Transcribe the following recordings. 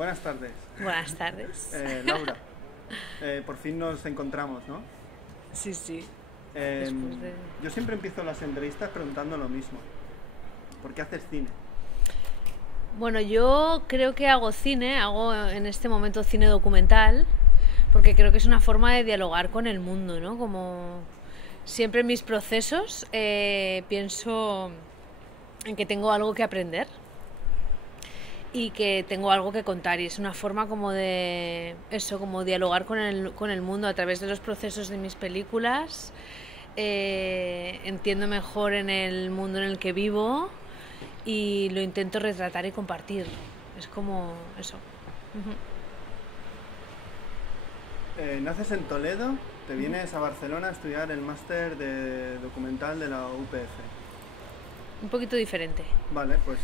Buenas tardes. Buenas tardes. Laura, por fin nos encontramos, ¿no? Sí, sí. Yo siempre empiezo las entrevistas preguntando lo mismo. ¿Por qué haces cine? Bueno, yo creo que hago en este momento cine documental, porque creo que es una forma de dialogar con el mundo, ¿no? Como siempre en mis procesos pienso en que tengo algo que aprender y que tengo algo que contar, y es una forma como de eso, como dialogar con el mundo a través de los procesos de mis películas. Entiendo mejor en el mundo en el que vivo y lo intento retratar y compartir. Es como eso. Naces en Toledo, te vienes a Barcelona a estudiar el máster de documental de la UPF. Un poquito diferente. Vale, pues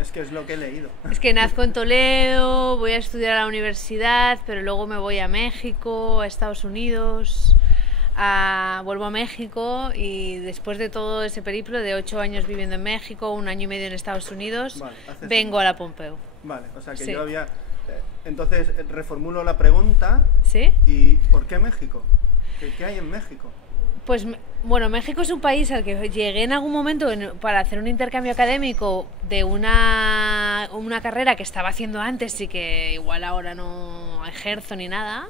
es que es lo que he leído. Es que nazco en Toledo, voy a estudiar a la universidad, pero luego me voy a México, a Estados Unidos, vuelvo a México, y después de todo ese periplo de 8 años viviendo en México, 1 año y medio en Estados Unidos, vale, vengo a la Pompeu. Vale, o sea que sí. Yo había... entonces reformulo la pregunta. ¿Sí? ¿Y por qué México? ¿Qué hay en México? Pues bueno, México es un país al que llegué en algún momento para hacer un intercambio académico de una carrera que estaba haciendo antes y que igual ahora no ejerzo ni nada.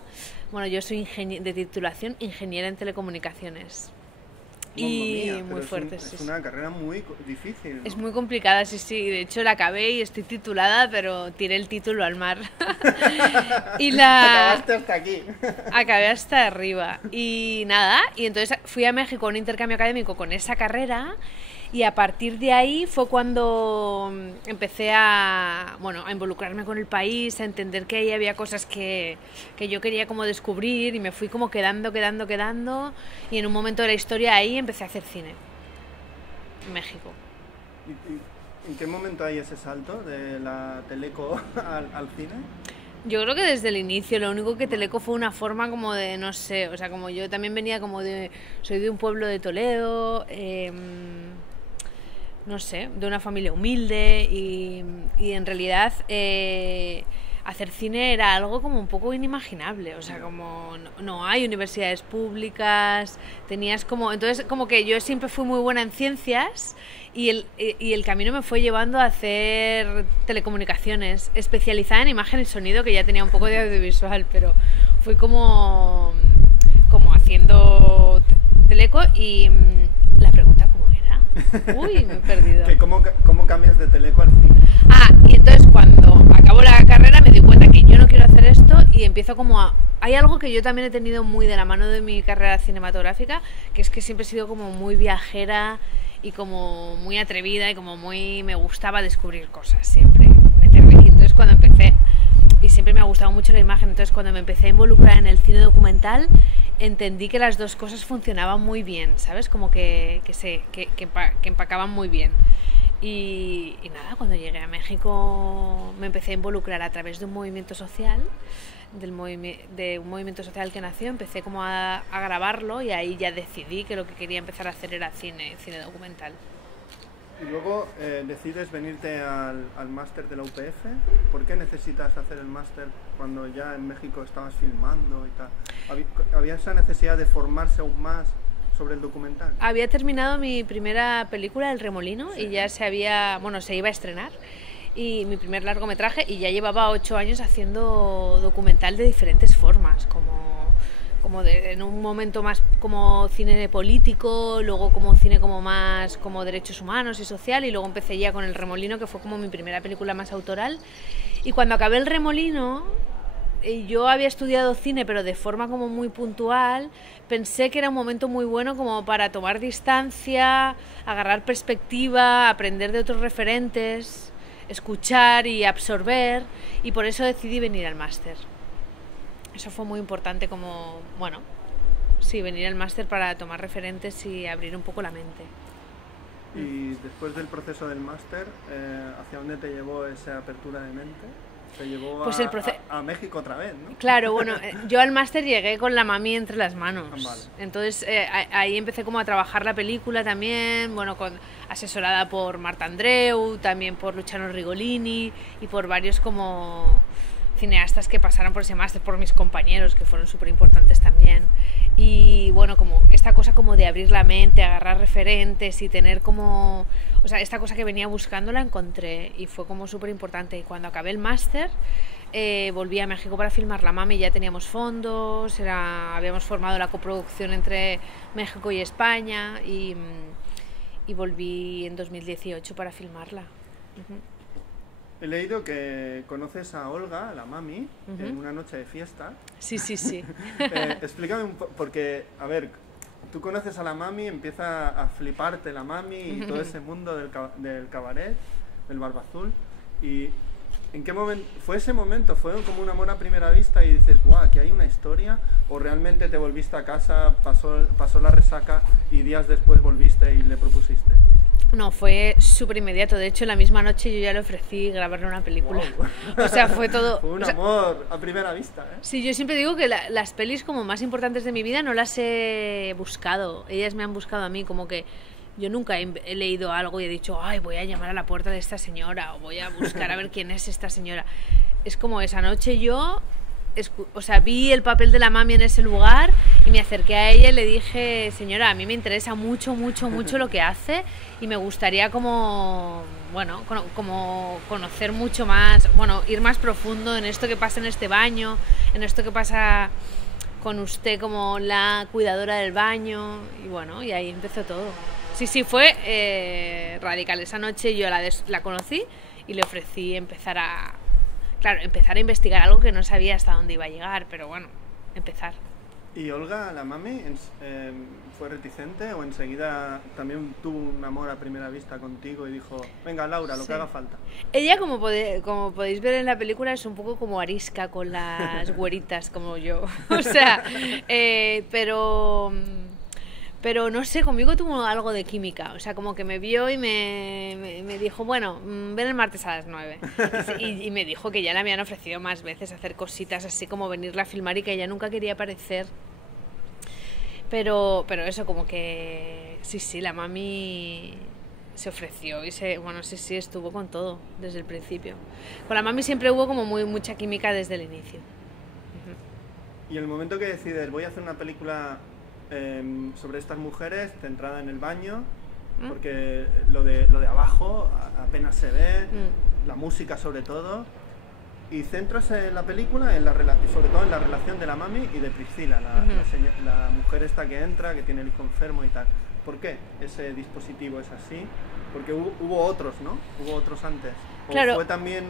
Bueno, yo soy de titulación ingeniera en telecomunicaciones. Y mía, muy fuerte, sí. Es una carrera muy difícil, ¿no? Es muy complicada, sí. De hecho, la acabé y estoy titulada, pero tiré el título al mar. Acabaste hasta aquí. Acabé hasta arriba. Y nada, y entonces fui a México a un intercambio académico con esa carrera, y a partir de ahí fue cuando empecé a involucrarme con el país, a entender que ahí había cosas que yo quería como descubrir, y me fui como quedando, y en un momento de la historia ahí empecé a hacer cine en México. ¿Y en qué momento hay ese salto de la teleco al cine? Yo creo que desde el inicio. Lo único que Teleco fue una forma como de, no sé, o sea, como yo también venía como soy de un pueblo de Toledo, no sé, de una familia humilde, y en realidad hacer cine era algo como un poco inimaginable, o sea, como no hay universidades públicas, tenías como, entonces como que yo siempre fui muy buena en ciencias, y el camino me fue llevando a hacer telecomunicaciones, especializada en imagen y sonido, que ya tenía un poco de audiovisual, pero fui como haciendo teleco. Y la pregunta, ¿cómo era? Uy, me he perdido. ¿Cómo cambias de teleco al cine? Y entonces cuando acabo la carrera me di cuenta que yo no quiero hacer esto, y empiezo hay algo que yo también he tenido muy de la mano de mi carrera cinematográfica, que es que siempre he sido como muy viajera y como muy atrevida, y como me gustaba descubrir cosas siempre, meterme. Y entonces cuando empecé, y siempre me ha gustado mucho la imagen, entonces cuando me empecé a involucrar en el cine documental, entendí que las dos cosas funcionaban muy bien, ¿sabes? Como que empacaban muy bien. Y nada, cuando llegué a México me empecé a involucrar a través de un movimiento social, de un movimiento social que nació, empecé como a grabarlo, y ahí ya decidí que lo que quería empezar a hacer era cine documental. Y luego decides venirte al máster de la UPF. ¿Por qué necesitas hacer el máster cuando ya en México estabas filmando y tal? ¿Había esa necesidad de formarse aún más sobre el documental? Había terminado mi primera película, El Remolino, sí. Y ya se iba a estrenar, y mi primer largometraje, y ya llevaba 8 años haciendo documental de diferentes formas, en un momento más como cine político, luego como cine como más como derechos humanos y social, y luego empecé ya con El Remolino, que fue como mi primera película más autoral. Y cuando acabé El Remolino, yo había estudiado cine, pero de forma como muy puntual, pensé que era un momento muy bueno como para tomar distancia, agarrar perspectiva, aprender de otros referentes, escuchar y absorber, y por eso decidí venir al máster. Eso fue muy importante, venir al máster para tomar referentes y abrir un poco la mente. Y después del proceso del máster, ¿hacia dónde te llevó esa apertura de mente? Te llevó Pues a México otra vez, ¿no? Claro, bueno, yo al máster llegué con la mami entre las manos. Vale. Entonces ahí empecé como a trabajar la película también, bueno, asesorada por Marta Andreu, también por Luciano Rigolini y por varios como cineastas que pasaron por ese máster, por mis compañeros que fueron súper importantes también. Y bueno, como esta cosa como de abrir la mente, agarrar referentes y tener como... O sea, esta cosa que venía buscando la encontré y fue como súper importante. Y cuando acabé el máster, volví a México para filmar La Mami, ya teníamos fondos, habíamos formado la coproducción entre México y España y volví en 2018 para filmarla. He leído que conoces a Olga, la mami, en una noche de fiesta. Sí. Explícame un poco, porque, a ver, tú conoces a la mami, empieza a fliparte la mami y todo ese mundo del cabaret, del Barba Azul. ¿Y en qué momento fue ese momento? ¿Fue como un amor a primera vista y dices, guau, aquí hay una historia? ¿O realmente te volviste a casa, pasó la resaca y días después volviste y le propusiste? No, fue súper inmediato. De hecho, la misma noche yo ya le ofrecí grabarle una película. Wow. O sea, fue todo... Fue un amor a primera vista, ¿eh? Sí, yo siempre digo que las pelis como más importantes de mi vida no las he buscado. Ellas me han buscado a mí, como que yo nunca he leído algo y he dicho, ay, voy a llamar a la puerta de esta señora o voy a buscar a ver quién es esta señora. Es como esa noche yo... O sea, vi el papel de la mami en ese lugar y me acerqué a ella y le dije, señora, a mí me interesa mucho lo que hace y me gustaría como, bueno, como conocer mucho más, bueno, ir más profundo en esto que pasa en este baño, en esto que pasa con usted como la cuidadora del baño y bueno, y ahí empezó todo. Sí, fue radical. Esa noche yo la conocí y le ofrecí empezar a investigar algo que no sabía hasta dónde iba a llegar, pero bueno, empezar. ¿Y Olga, la mami, fue reticente o enseguida también tuvo un amor a primera vista contigo y dijo, venga Laura, lo que haga falta? Ella, como podéis ver en la película, es un poco como arisca con las güeritas como yo, o sea, pero no sé, conmigo tuvo algo de química, o sea, como que me vio y me dijo, bueno, ven el martes a las 9. Y me dijo que ya le habían ofrecido más veces hacer cositas así como venirla a filmar y que ella nunca quería aparecer. Pero eso, como que sí, la mami se ofreció y sí, estuvo con todo desde el principio. Con la mami siempre hubo como mucha química desde el inicio. Y el momento que decides, voy a hacer una película... sobre estas mujeres centrada en el baño, porque lo de abajo apenas se ve, la música sobre todo, y centras en la película sobre todo en la relación de la mami y de Priscila, la mujer esta que entra, que tiene el hijo enfermo y tal. ¿Por qué ese dispositivo es así? Porque hubo otros, ¿no? Hubo otros antes. ¿O claro. Fue también,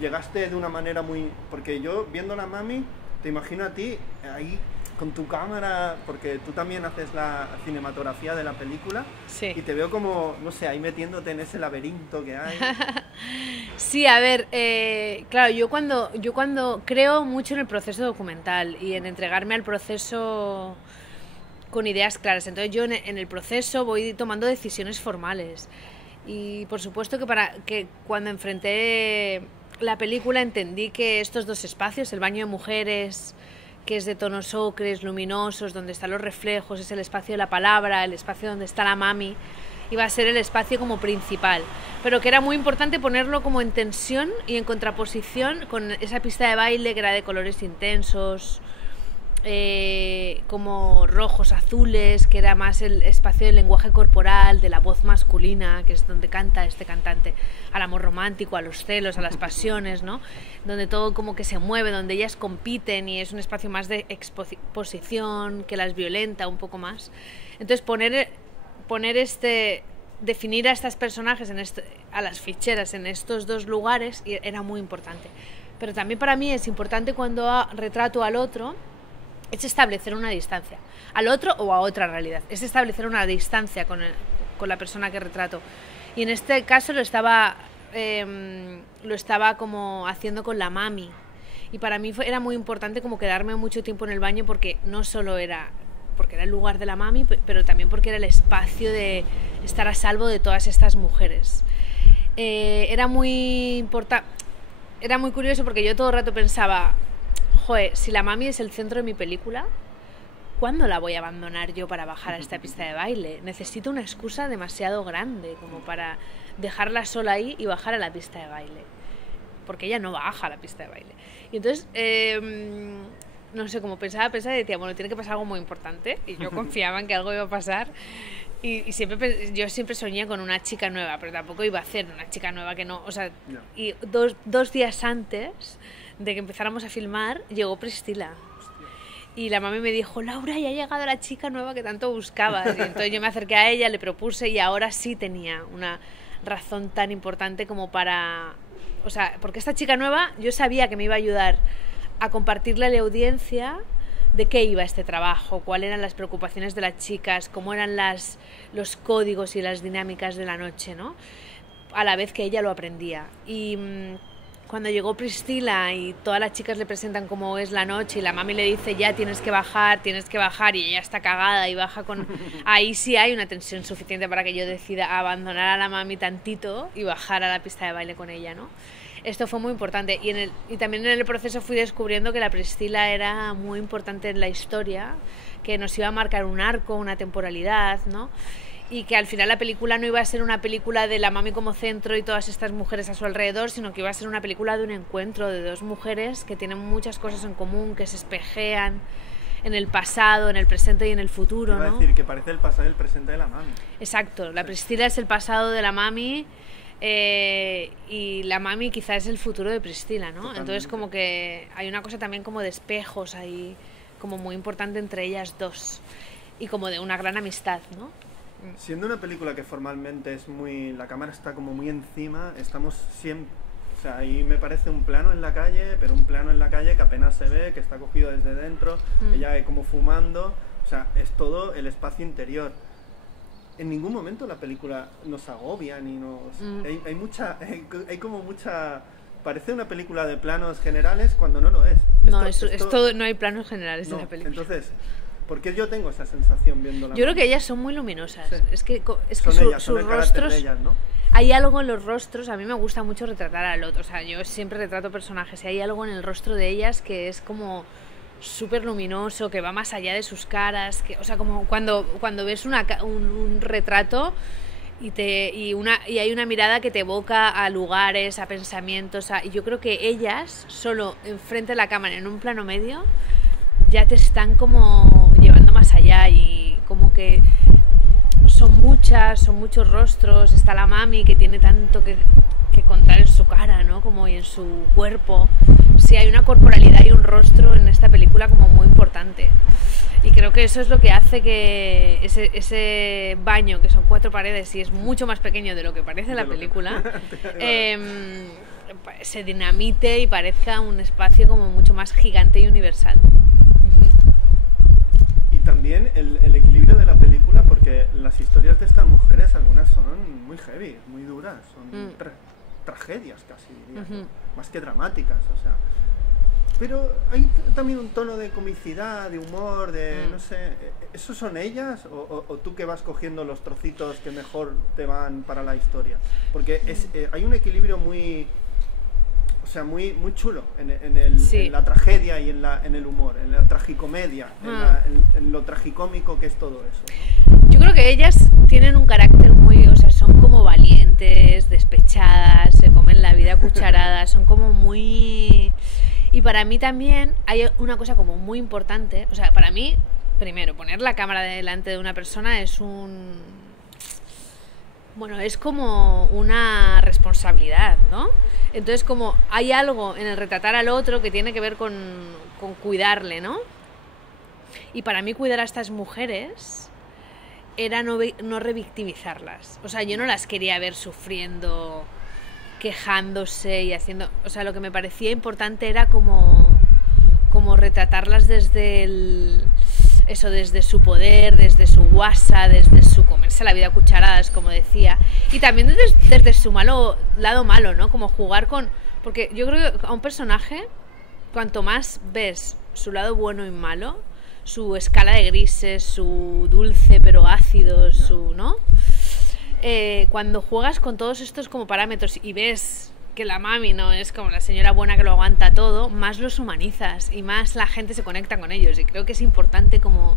llegaste de una manera muy... Porque yo, viendo la mami, te imagino a ti ahí con tu cámara, porque tú también haces la cinematografía de la película, sí. Y te veo como, no sé, ahí metiéndote en ese laberinto que hay. Sí, a ver, claro, yo cuando creo mucho en el proceso documental y en entregarme al proceso con ideas claras, entonces yo en el proceso voy tomando decisiones formales y por supuesto que cuando enfrenté la película entendí que estos dos espacios, el baño de mujeres, que es de tonos ocres, luminosos, donde están los reflejos, es el espacio de la palabra, el espacio donde está la mami, iba a ser el espacio como principal, pero que era muy importante ponerlo como en tensión y en contraposición con esa pista de baile que era de colores intensos, como rojos, azules, que era más el espacio del lenguaje corporal, de la voz masculina, que es donde canta este cantante, al amor romántico, a los celos, a las pasiones, ¿no? Donde todo como que se mueve, donde ellas compiten y es un espacio más de exposición, que las violenta un poco más. Entonces definir a estas personajes, a las ficheras en estos dos lugares era muy importante. Pero también para mí es importante cuando retrato al otro, es establecer una distancia al otro o a otra realidad, es establecer una distancia con la persona que retrato, y en este caso lo estaba como haciendo con la mami, y para mí era muy importante como quedarme mucho tiempo en el baño, porque no solo era porque era el lugar de la mami, pero también porque era el espacio de estar a salvo de todas estas mujeres. Era muy importante. era muy curioso porque yo todo el rato pensaba, joder, si la mami es el centro de mi película, ¿cuándo la voy a abandonar yo para bajar a esta pista de baile? Necesito una excusa demasiado grande como para dejarla sola ahí y bajar a la pista de baile. Porque ella no baja a la pista de baile. Y entonces, no sé, como pensaba y decía, bueno, tiene que pasar algo muy importante. Y yo confiaba en que algo iba a pasar. Y yo siempre soñé con una chica nueva, pero tampoco iba a ser una chica nueva que no... O sea, no. Y dos días antes de que empezáramos a filmar, llegó Priscila. Y la mami me dijo, Laura, ya ha llegado la chica nueva que tanto buscabas. Y entonces yo me acerqué a ella, le propuse y ahora sí tenía una razón tan importante como para... O sea, porque esta chica nueva yo sabía que me iba a ayudar a compartirle a la audiencia de qué iba este trabajo, cuáles eran las preocupaciones de las chicas, cómo eran los códigos y las dinámicas de la noche, ¿no? A la vez que ella lo aprendía. Y cuando llegó Priscila y todas las chicas le presentan cómo es la noche y la mami le dice ya tienes que bajar y ella está cagada y baja con... Ahí sí hay una tensión suficiente para que yo decida abandonar a la mami tantito y bajar a la pista de baile con ella, ¿no? Esto fue muy importante y también en el proceso fui descubriendo que la Priscila era muy importante en la historia, que nos iba a marcar un arco, una temporalidad, ¿no? Y que al final la película no iba a ser una película de la mami como centro y todas estas mujeres a su alrededor, sino que iba a ser una película de un encuentro de dos mujeres que tienen muchas cosas en común, que se espejean en el pasado, en el presente y en el futuro, ¿no? Iba a decir que parece el pasado y el presente de la mami. Exacto, la Priscila es el pasado de la mami y la mami quizás es el futuro de Priscila, ¿no? Totalmente. Entonces como que hay una cosa también como de espejos ahí, como muy importante entre ellas dos y como de una gran amistad, ¿no? Siendo una película que formalmente es muy... La cámara está como muy encima, estamos siempre... O sea, ahí me parece un plano en la calle, pero un plano en la calle que apenas se ve, que está cogido desde dentro, ella como fumando, o sea, es todo el espacio interior. En ningún momento la película nos agobia ni nos... Hay como mucha... Parece una película de planos generales cuando no lo es. No, no hay planos generales en la película. Entonces... Porque yo tengo esa sensación viéndola. Yo creo que ellas son muy luminosas. Sí. Es que sus rostros... De ellas, ¿no? Hay algo en los rostros, a mí me gusta mucho retratar al otro. O sea, yo siempre retrato personajes y hay algo en el rostro de ellas que es como súper luminoso, que va más allá de sus caras. Que, o sea, como cuando ves un retrato y hay una mirada que te evoca a lugares, a pensamientos. Y yo creo que ellas, solo enfrente de la cámara, en un plano medio, ya te están como llevando más allá y como que son muchos rostros. Está la mami que tiene tanto que contar en su cara, ¿no? Como y en su cuerpo. Sí, hay una corporalidad y un rostro en esta película como muy importante. Y creo que eso es lo que hace que ese baño, que son 4 paredes y es mucho más pequeño de lo que parece en la película, se dinamite y parezca un espacio como mucho más gigante y universal. También el equilibrio de la película, porque las historias de estas mujeres, algunas son muy heavy, muy duras, son tragedias casi, diría, más que dramáticas, o sea. Pero hay también un tono de comicidad, de humor, de no sé, ¿esos son ellas o tú que vas cogiendo los trocitos que mejor te van para la historia? Porque hay un equilibrio muy... O sea, muy chulo en la tragedia y en el humor, en la tragicomedia, en lo tragicómico que es todo eso, ¿no? Yo creo que ellas tienen un carácter muy... O sea, son como valientes, despechadas, se comen la vida a cucharadas, son como muy... Y para mí también hay una cosa como muy importante. O sea, para mí, primero, poner la cámara delante de una persona es es como una responsabilidad, ¿no? Entonces, como hay algo en el retratar al otro que tiene que ver con cuidarle, ¿no? Y para mí cuidar a estas mujeres era no revictimizarlas. O sea, yo no las quería ver sufriendo, quejándose y haciendo... O sea, lo que me parecía importante era como retratarlas desde desde su poder, desde su guasa, desde su comerse la vida a cucharadas, como decía, y también desde su lado malo, ¿no? Como jugar con... Porque yo creo que a un personaje, cuanto más ves su lado bueno y malo, su escala de grises, su dulce pero ácido, ¿no? Cuando juegas con todos estos como parámetros y ves que la mami no es como la señora buena que lo aguanta todo, más los humanizas y más la gente se conecta con ellos. Y creo que es importante como...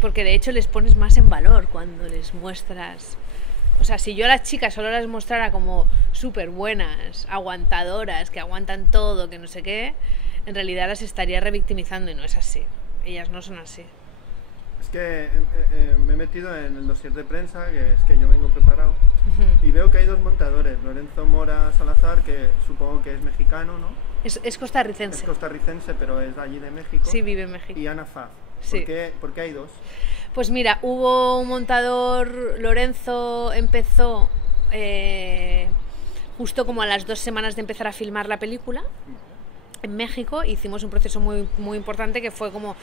porque de hecho les pones más en valor cuando les muestras... O sea, si yo a las chicas solo las mostrara como súper buenas, aguantadoras, que aguantan todo, que no sé qué, en realidad las estaría revictimizando y no es así. Ellas no son así. Es que me he metido en el dossier de prensa, que es que yo vengo preparado, y veo que hay dos montadores, Lorenzo Mora Salazar, que supongo que es mexicano, ¿no? Es costarricense. Es costarricense, pero es de allí de México. Sí, vive en México. Y Ana Faf. Sí. ¿Por qué hay dos? Pues mira, hubo un montador, Lorenzo empezó justo como a las 2 semanas de empezar a filmar la película en México. Hicimos un proceso muy, muy importante que fue como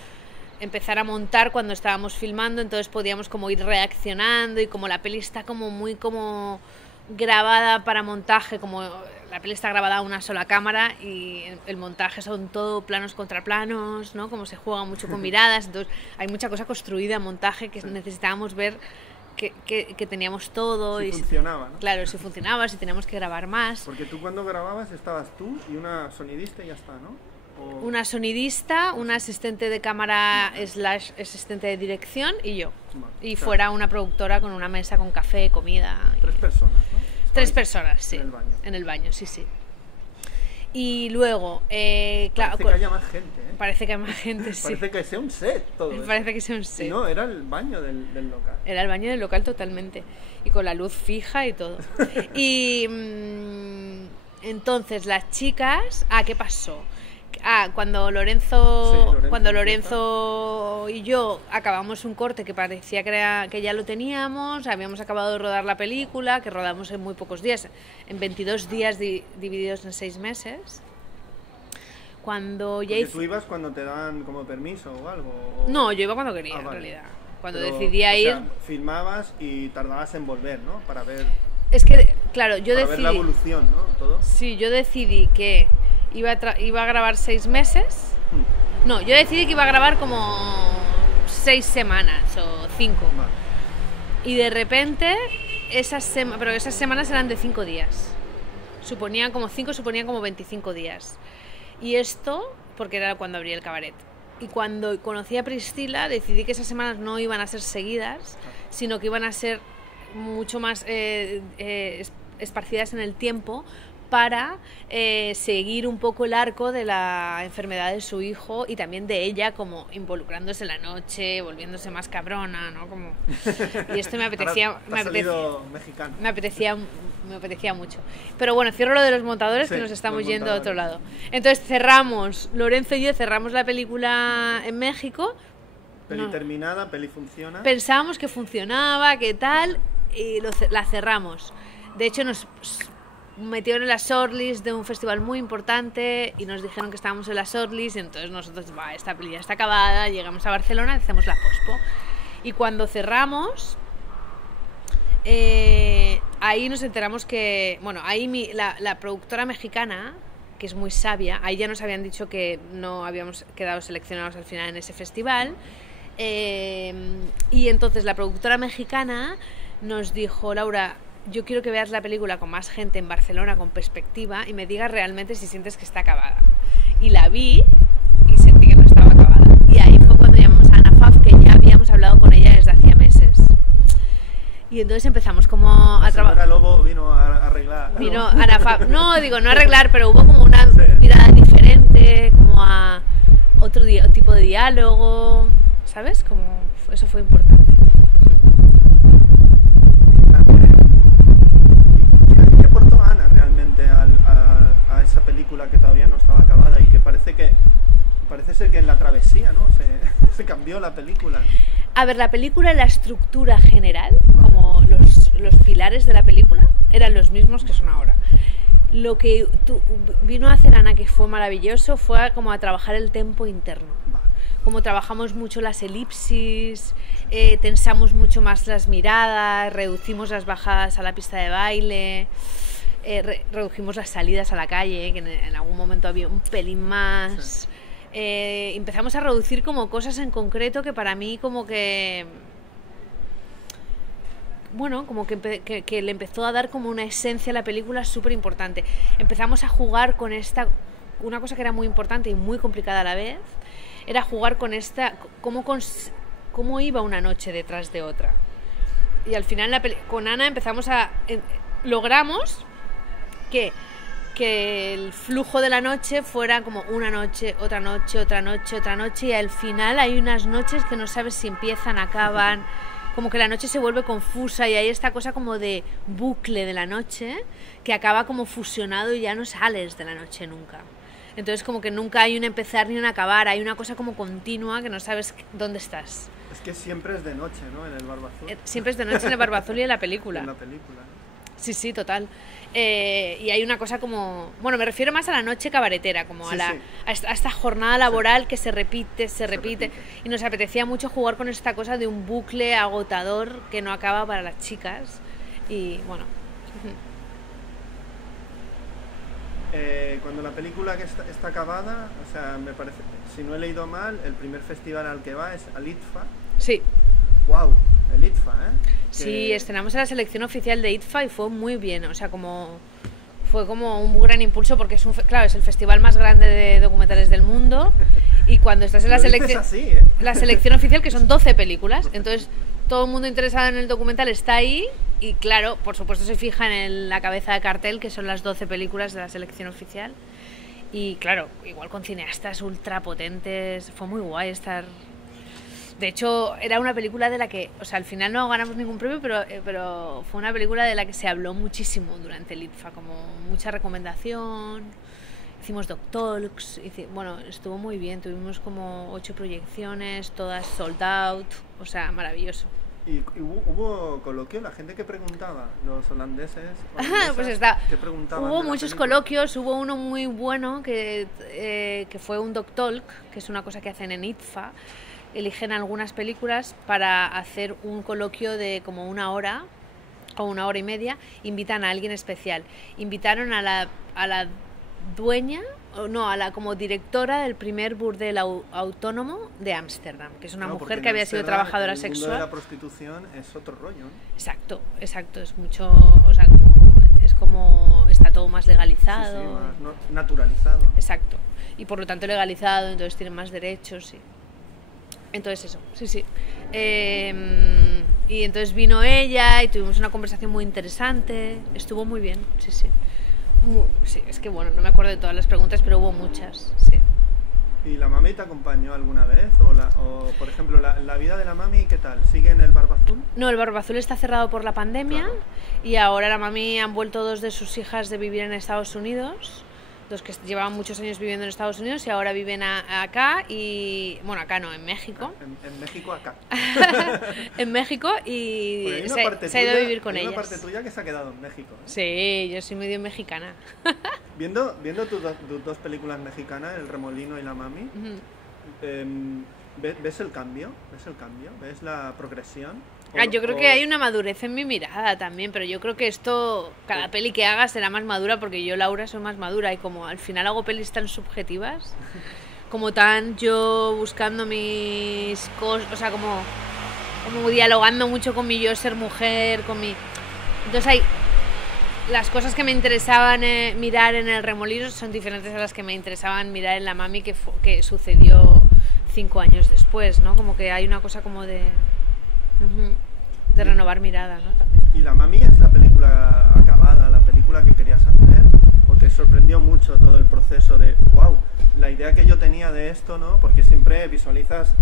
empezar a montar cuando estábamos filmando, entonces podíamos como ir reaccionando y como la peli está como muy como grabada para montaje, como la peli está grabada a una sola cámara y el montaje son todo planos contra planos, ¿no? Como se juega mucho con miradas, entonces hay mucha cosa construida en montaje que necesitábamos ver que teníamos todo. Si funcionaba, ¿no? Claro, si funcionaba, si teníamos que grabar más. Porque tú cuando grababas estabas tú y una sonidista y ya está, ¿no? Una sonidista, una asistente de cámara / asistente de dirección y yo. Y claro. Fuera una productora con una mesa con café, comida. 3 personas, ¿no? 3 personas, sí. En el baño. En el baño, sí, sí. Y luego, claro... Parece que haya más gente, ¿eh? Parece que hay más gente, sí. Parece que sea un set todo eso. Parece que sea un set. Y no, era el baño del local. Era el baño del local totalmente. Y con la luz fija y todo. Y entonces las chicas... ¿qué pasó? Cuando Lorenzo y yo acabamos un corte que parecía que ya lo teníamos, habíamos acabado de rodar la película, que rodamos en muy pocos días, en 22 días divididos en 6 meses. Porque tú ibas cuando te dan como permiso o algo. No, yo iba cuando quería, vale. en realidad. Cuando decidía ir... O sea, filmabas y tardabas en volver, ¿no? Para ver... Es que, claro, yo decidí... ver la evolución, ¿no? Todo. Sí, yo decidí que iba a grabar 6 meses. No, yo decidí que iba a grabar como 6 semanas o 5. Vale. Y de repente, pero esas semanas eran de 5 días. Suponían como 25 días. Y esto, porque era cuando abrí el cabaret. Y cuando conocí a Priscila, decidí que esas semanas no iban a ser seguidas, sino que iban a ser mucho más esparcidas en el tiempo, para seguir un poco el arco de la enfermedad de su hijo y también de ella, como involucrándose en la noche, volviéndose más cabrona, ¿no? Como... Y esto me apetecía mucho. Pero bueno, cierro lo de los montadores, sí, que nos estamos yendo a otro lado. Entonces cerramos, Lorenzo y yo cerramos la película en México. Peli terminada, peli funciona. Pensábamos que funcionaba, que tal, y la cerramos. De hecho, nos metieron en la shortlist de un festival muy importante y nos dijeron que estábamos en la shortlist, y entonces nosotros, esta peli ya está acabada, llegamos a Barcelona, hacemos la pospo. Y cuando cerramos, ahí nos enteramos que, bueno, ahí la productora mexicana, que es muy sabia, ahí ya nos habían dicho que no habíamos quedado seleccionados al final en ese festival, y entonces la productora mexicana nos dijo: Laura, yo quiero que veas la película con más gente en Barcelona, con perspectiva, y me digas realmente si sientes que está acabada. Y la vi y sentí que no estaba acabada. Y ahí fue cuando llamamos a Ana Faf, que ya habíamos hablado con ella desde hacía meses. Y entonces empezamos como a trabajar. Lobo vino a arreglar. Vino Ana Faf. No arreglar, pero hubo como una mirada diferente, como a otro tipo de diálogo, ¿sabes? Como eso fue importante. ¿Qué aportó Ana realmente a esa película que todavía no estaba acabada y que parece ser que en la travesía, ¿no? se cambió la película, ¿no? A ver, la película, la estructura general, como los pilares de la película, eran los mismos que son ahora. Lo que vino a hacer Ana, que fue maravilloso, fue como a trabajar el tempo interno. Como trabajamos mucho las elipsis, tensamos mucho más las miradas, reducimos las bajadas a la pista de baile, redujimos las salidas a la calle, que en algún momento había un pelín más. Sí. Empezamos a reducir como cosas en concreto que para mí como que bueno, como que le empezó a dar como una esencia a la película súper importante. Empezamos a jugar con una cosa que era muy importante y muy complicada a la vez, era jugar con cómo iba una noche detrás de otra. Y al final con Ana logramos que el flujo de la noche fuera como una noche, otra noche, otra noche, otra noche, y al final hay unas noches que no sabes si empiezan, acaban, como que la noche se vuelve confusa y hay esta cosa como de bucle de la noche que acaba como fusionado y ya no sales de la noche nunca. Entonces como que nunca hay un empezar ni un acabar, hay una cosa como continua que no sabes dónde estás. Es que siempre es de noche, ¿no? En el Barba Azul. Siempre es de noche en el Barba Azul y en la película. En la película. Sí, sí, total. Y hay una cosa como... Bueno, me refiero más a la noche cabaretera, como sí, a esta jornada laboral que se repite. Y nos apetecía mucho jugar con esta cosa de un bucle agotador que no acaba para las chicas. Y bueno... Cuando la película que está acabada, o sea, me parece, si no he leído mal, el primer festival al que va es al ITFA. Sí. ¡Wow! El ITFA, ¿eh? Sí, estrenamos en la selección oficial de ITFA y fue muy bien, o sea, fue como un gran impulso porque claro, es el festival más grande de documentales del mundo y cuando estás en la selección la selección oficial, que son 12 películas, entonces todo el mundo interesado en el documental está ahí y claro, por supuesto se fijan en la cabeza de cartel que son las 12 películas de la selección oficial y claro, igual con cineastas ultra potentes, fue muy guay estar... De hecho, era una película de la que, o sea, al final no ganamos ningún premio, pero fue una película de la que se habló muchísimo durante el ITFA, como mucha recomendación, hicimos Doc Talks, bueno, estuvo muy bien, tuvimos como 8 proyecciones, todas sold out, o sea, maravilloso. ¿Y hubo coloquio? La gente que preguntaba, los holandeses, pues ¿qué preguntaban? Hubo muchos coloquios, hubo uno muy bueno que fue un Doc Talk, que es una cosa que hacen en ITFA. Eligen algunas películas para hacer un coloquio de como 1 hora o 1 hora y media, invitan a alguien especial. Invitaron a la dueña, no, a la como directora del primer burdel autónomo de Ámsterdam, que es una mujer que había sido trabajadora sexual. El mundo de la prostitución es otro rollo, ¿no? Exacto, es mucho, o sea, es como está todo más legalizado. Sí, más naturalizado. Exacto, y por lo tanto legalizado, entonces tienen más derechos, sí. Entonces eso, sí. Y entonces vino ella y tuvimos una conversación muy interesante, estuvo muy bien, sí. Sí, es que bueno, no me acuerdo de todas las preguntas, pero hubo muchas, sí. ¿Y la mami te acompañó alguna vez? O por ejemplo, la vida de la mami, ¿qué tal? ¿Sigue en el Barba Azul? No, el Barba Azul está cerrado por la pandemia, claro. Y ahora la mami han vuelto 2 de sus hijas de vivir en Estados Unidos. 2 que llevaban muchos años viviendo en Estados Unidos y ahora viven acá y... Bueno, acá no, en México. En México, acá. En México y se ha ido a vivir con ellas. Hay una parte tuya que se ha quedado en México, ¿eh? Sí, yo soy medio mexicana. Viendo tus 2 películas mexicanas, El Remolino y La Mami, ¿ves el cambio? ¿Ves la progresión? Yo creo que hay una madurez en mi mirada también, pero yo creo que cada peli que haga será más madura porque yo, Laura, soy más madura y como al final hago pelis tan subjetivas, como tan yo buscando mis cosas, o sea, como dialogando mucho con mi yo ser mujer, Entonces hay las cosas que me interesaban mirar en El Remolino son diferentes a las que me interesaban mirar en La Mami, que sucedió 5 años después, ¿no? Como que hay una cosa como de renovar mirada, ¿no? También. ¿Y La Mami es la película acabada, la película que querías hacer? ¿O te sorprendió mucho todo el proceso de, wow, la idea que yo tenía de esto, ¿no? Porque siempre visualizas,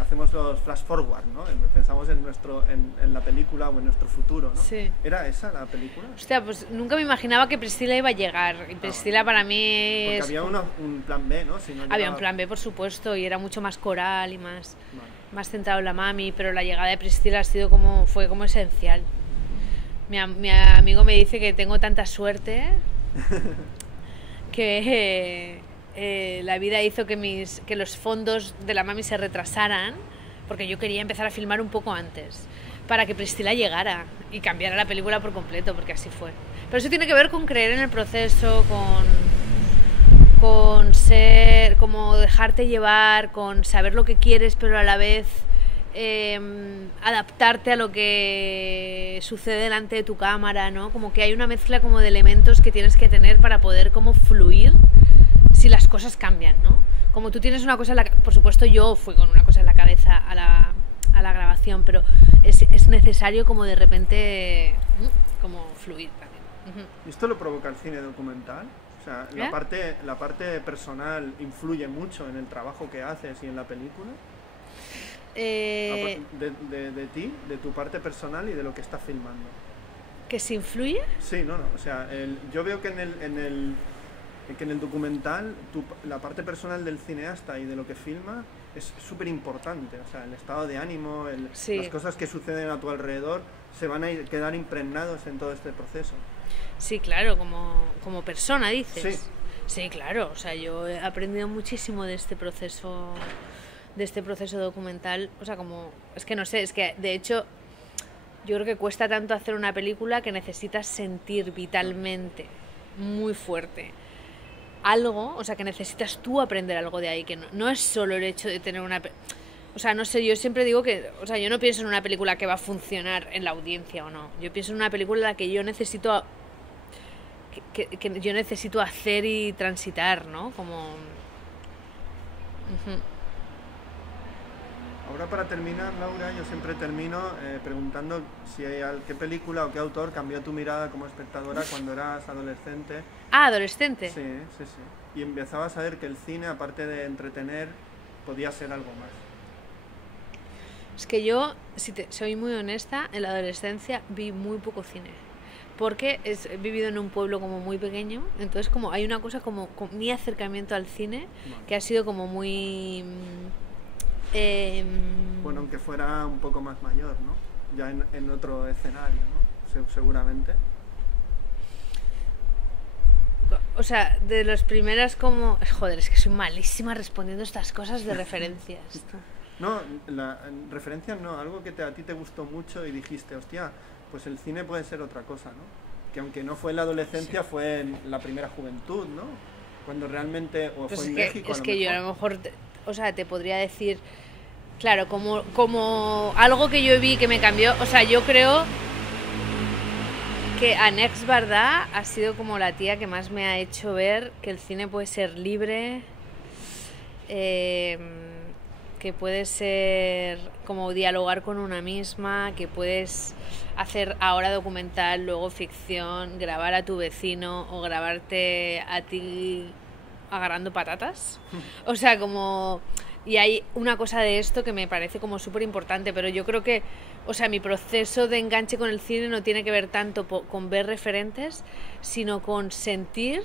hacemos los flash forward, ¿no? Pensamos en la película o en nuestro futuro, ¿no? Sí. ¿Era esa la película? Hostia, pues nunca me imaginaba que Priscila iba a llegar. Y Priscila para mí porque había un plan B, ¿no? Si no había un plan B, por supuesto, y era mucho más coral y más centrado en La Mami, pero la llegada de Priscila fue como esencial. Mi amigo me dice que tengo tanta suerte que la vida hizo que los fondos de La Mami se retrasaran, porque yo quería empezar a filmar un poco antes, para que Priscila llegara y cambiara la película por completo, porque así fue. Pero eso tiene que ver con creer en el proceso, con ser, como dejarte llevar, con saber lo que quieres, pero a la vez adaptarte a lo que sucede delante de tu cámara, ¿no? Como que hay una mezcla como de elementos que tienes que tener para poder como fluir si las cosas cambian, ¿no? Como tú tienes una cosa en la... Por supuesto yo fui con una cosa en la cabeza a la grabación, pero es necesario como de repente como fluir también. ¿Y esto lo provoca el cine documental? O sea, la parte personal influye mucho en el trabajo que haces y en la película. De ti, de tu parte personal y de lo que estás filmando. ¿Que se influye? Sí, no. O sea, yo veo que en el documental la parte personal del cineasta y de lo que filma es súper importante. O sea, el estado de ánimo, las cosas que suceden a tu alrededor se van a quedar impregnados en todo este proceso. Sí, claro, como persona, dices. Sí. Sí, claro. O sea, yo he aprendido muchísimo de este proceso documental. O sea, como... Es que no sé, es que de hecho yo creo que cuesta tanto hacer una película que necesitas sentir vitalmente muy fuerte algo, o sea, que necesitas tú aprender algo de ahí, que no es solo el hecho de tener una... O sea, no sé, yo siempre digo que... O sea, yo no pienso en una película que va a funcionar en la audiencia o no. Yo pienso en una película en la que yo necesito... Que yo necesito hacer y transitar, ¿no? Como... Ahora, para terminar, Laura, yo siempre termino preguntando qué película o qué autor cambió tu mirada como espectadora cuando eras adolescente. Ah, adolescente. Sí. Y empezabas a ver que el cine, aparte de entretener, podía ser algo más. Es que yo, soy muy honesta, en la adolescencia vi muy poco cine. Porque he vivido en un pueblo como muy pequeño, entonces como hay una cosa como con mi acercamiento al cine, que ha sido como muy... Bueno, aunque fuera un poco más mayor, ¿no? Ya en otro escenario, ¿no? Seguramente. O sea, de las primeras como... Joder, es que soy malísima respondiendo estas cosas de referencias. No, referencias no, algo que a ti te gustó mucho y dijiste, hostia, pues el cine puede ser otra cosa, ¿no? Que aunque no fue en la adolescencia, sí, fue en la primera juventud, ¿no? Cuando realmente... O pues fue en México, es que yo a lo mejor... O sea, te podría decir... Claro, como algo que yo vi que me cambió... O sea, yo creo que Anex Varda ha sido como la tía que más me ha hecho ver que el cine puede ser libre, que puede ser como dialogar con una misma, que puedes hacer ahora documental, luego ficción, grabar a tu vecino o grabarte a ti agarrando patatas. O sea, como... Y hay una cosa de esto que me parece como súper importante, pero yo creo que, o sea, mi proceso de enganche con el cine no tiene que ver tanto con ver referentes, sino con sentir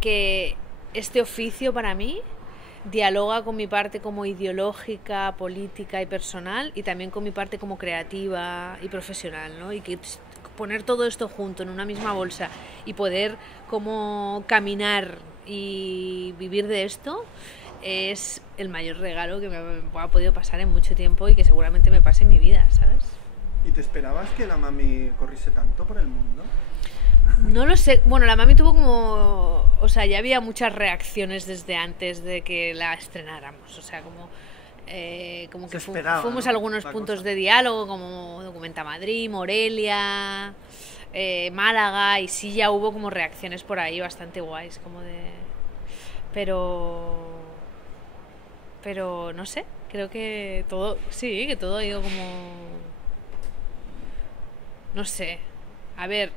que este oficio para mí dialoga con mi parte como ideológica, política y personal, y también con mi parte como creativa y profesional, ¿no? Y que poner todo esto junto en una misma bolsa y poder como caminar y vivir de esto es el mayor regalo que me ha podido pasar en mucho tiempo y que seguramente me pase en mi vida, ¿sabes? ¿Y te esperabas que la mami corriese tanto por el mundo? No lo sé. Bueno, la mami tuvo como... O sea, ya había muchas reacciones desde antes de que la estrenáramos. O sea, como que fuimos a algunos puntos de diálogo, como Documenta Madrid, Morelia, Málaga, y sí ya hubo como reacciones por ahí bastante guays, como de... Pero no sé, creo que todo... Sí, que todo ha ido como... No sé. A ver,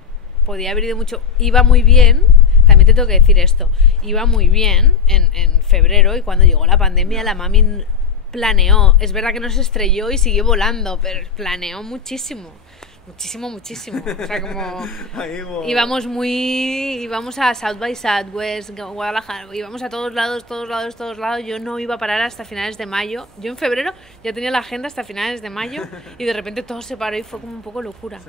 podía haber ido mucho... Iba muy bien, también te tengo que decir esto, iba muy bien en febrero, y cuando llegó la pandemia la mami planeó, es verdad que no se estrelló y siguió volando, pero planeó muchísimo. Muchísimo. O sea, como íbamos a South by Southwest, Guadalajara, íbamos a todos lados. Yo no iba a parar hasta finales de mayo. Yo en febrero ya tenía la agenda hasta finales de mayo y de repente todo se paró y fue como un poco locura. Sí.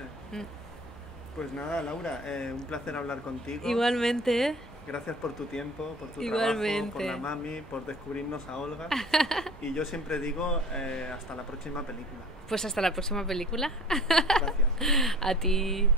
Pues nada, Laura, un placer hablar contigo. Igualmente. Gracias por tu tiempo, por tu Igualmente. trabajo, por la mami, por descubrirnos a Olga. Y yo siempre digo, hasta la próxima película. Pues hasta la próxima película. Gracias. A ti.